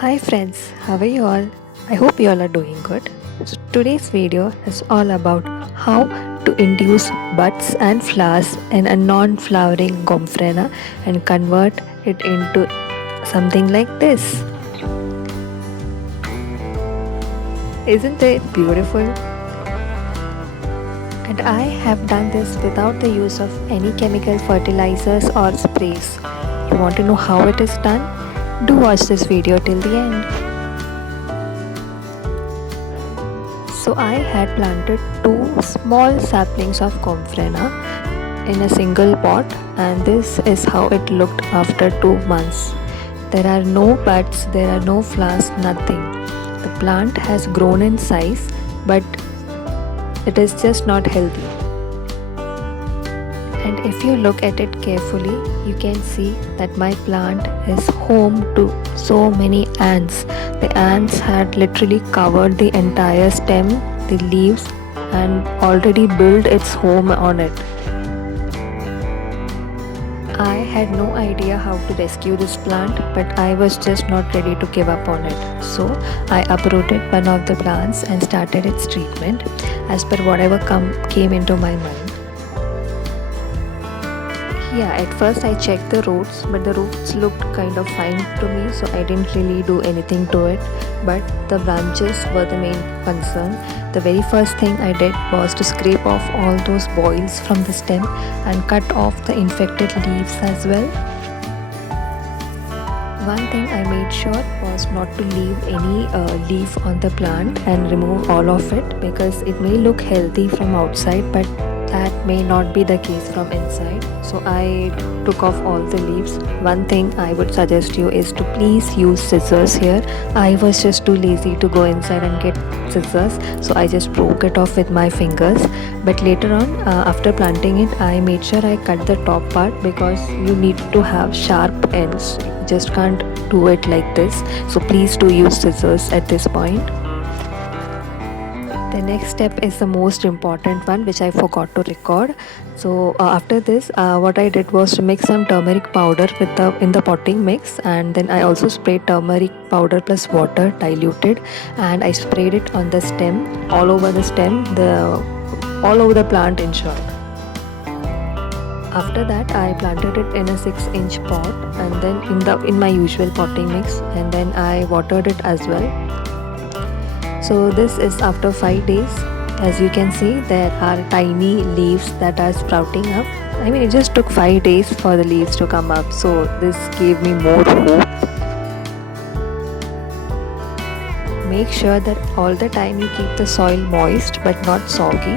Hi friends, how are you all? I hope you all are doing good. So today's video is all about how to induce buds and flowers in a non-flowering Gomphrena and convert it into something like this. Isn't it beautiful? And I have done this without the use of any chemical fertilizers or sprays. You want to know how it is done? Do watch this video till the end. So I had planted two small saplings of Gomphrena in a single pot, and this is how it looked after 2 months. There are no buds, there are no flowers, nothing. The plant has grown in size, but it is just not healthy. And if you look at it carefully, you can see that my plant is home to so many ants. The ants had literally covered the entire stem, the leaves, and already built its home on it. I had no idea how to rescue this plant, but I was just not ready to give up on it. So I uprooted one of the plants and started its treatment as per whatever came into my mind. Yeah, at first I checked the roots, but the roots looked kind of fine to me, so I didn't really do anything to it. But the branches were the main concern. The very first thing I did was to scrape off all those boils from the stem and cut off the infected leaves as well. One thing I made sure was not to leave any leaf on the plant and remove all of it, because it may look healthy from outside, but that may not be the case from inside. So I took off all the leaves. One thing I would suggest you is to please use scissors here. I was just too lazy to go inside and get scissors, so I just broke it off with my fingers. But later on, after planting it, I made sure I cut the top part, because you need to have sharp ends. You just can't do it like this. So please do use scissors at this point. The next step is the most important one, which I forgot to record. So after this, what I did was to mix some turmeric powder in the potting mix, and then I also sprayed turmeric powder plus water diluted, and I sprayed it on the stem, all over the stem, all over the plant in short. After that, I planted it in a 6-inch pot, and then in my usual potting mix, and then I watered it as well. So this is after 5 days. As you can see, there are tiny leaves that are sprouting up. I mean, it just took 5 days for the leaves to come up, so this gave me more hope. Make sure that all the time you keep the soil moist but not soggy.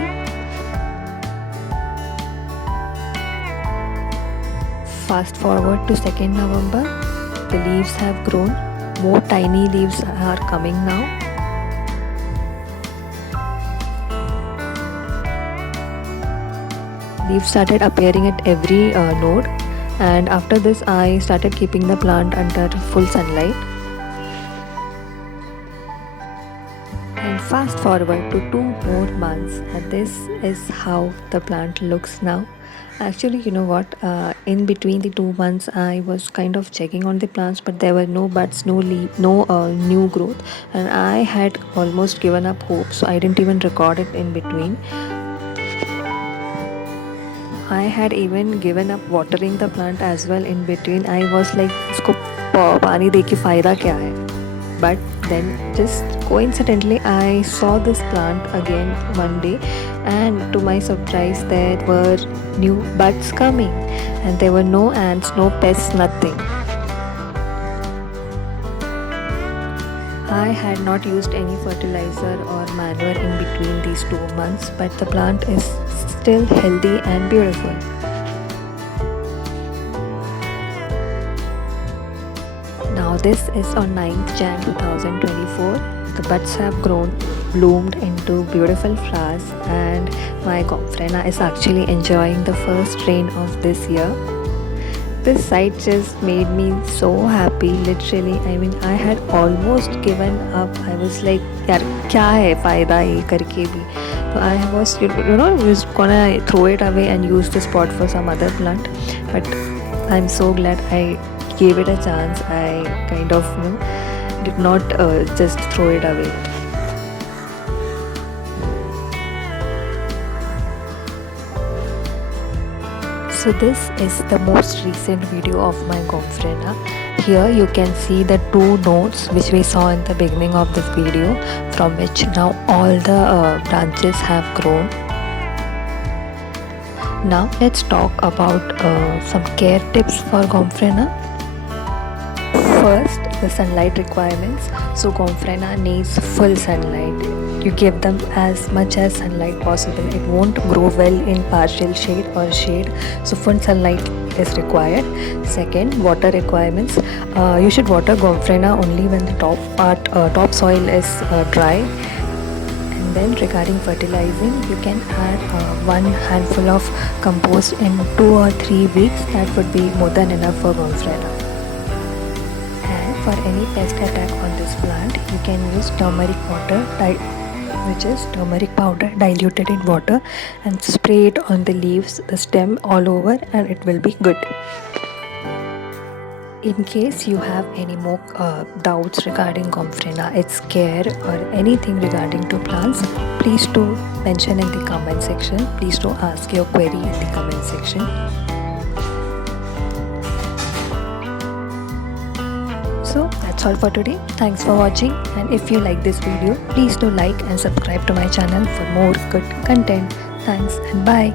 Fast forward to 2nd November. The leaves have grown. More tiny leaves are coming now. Leaves started appearing at every node, and after this I started keeping the plant under full sunlight. And fast forward to 2 more months, and this is how the plant looks now. Actually, you know what, in between the 2 months I was kind of checking on the plants, but there were no buds, no leaf, no new growth, and I had almost given up hope, so I didn't even record it in between. I had even given up watering the plant as well in between. I was like, इसको पानी दे के फ़ायदा क्या है? But then just coincidentally I saw this plant again one day, and to my surprise there were new buds coming, and there were no ants, no pests, nothing. I had not used any fertilizer or manure in between these 2 months, but the plant is still healthy and beautiful. Now this is on 9th Jan 2024. The buds have grown, bloomed into beautiful flowers, and my Gomphrena is actually enjoying the first rain of this year. This sight just made me so happy, literally. I mean, I had almost given up. I was like, yaar, kya hai fayda ye karke bhi? So I was, was gonna throw it away and use this pot for some other plant. But I'm so glad I gave it a chance. I kind of, did not just throw it away. So this is the most recent video of my Gomphrena. Here you can see the 2 nodes which we saw in the beginning of this video, from which now all the branches have grown. Now let's talk about some care tips for Gomphrena. First, the sunlight requirements. So Gomphrena needs full sunlight. You give them as much as sunlight possible. It won't grow well in partial shade or shade, so full sunlight is required. Second, water requirements. You should water Gomphrena only when the top soil is dry. And then regarding fertilizing, you can add 1 handful of compost in 2 or 3 weeks. That would be more than enough for Gomphrena. And for any pest attack on this plant, you can use turmeric water, which is turmeric powder diluted in water, and spray it on the leaves, the stem, all over, and it will be good. In case you have any more doubts regarding Gomphrena, its care, or anything regarding to plants, please do mention in the comment section. Please do ask your query in the comment section. So that's all for today. Thanks for watching, and if you like this video, please do like and subscribe to my channel for more good content. Thanks and bye.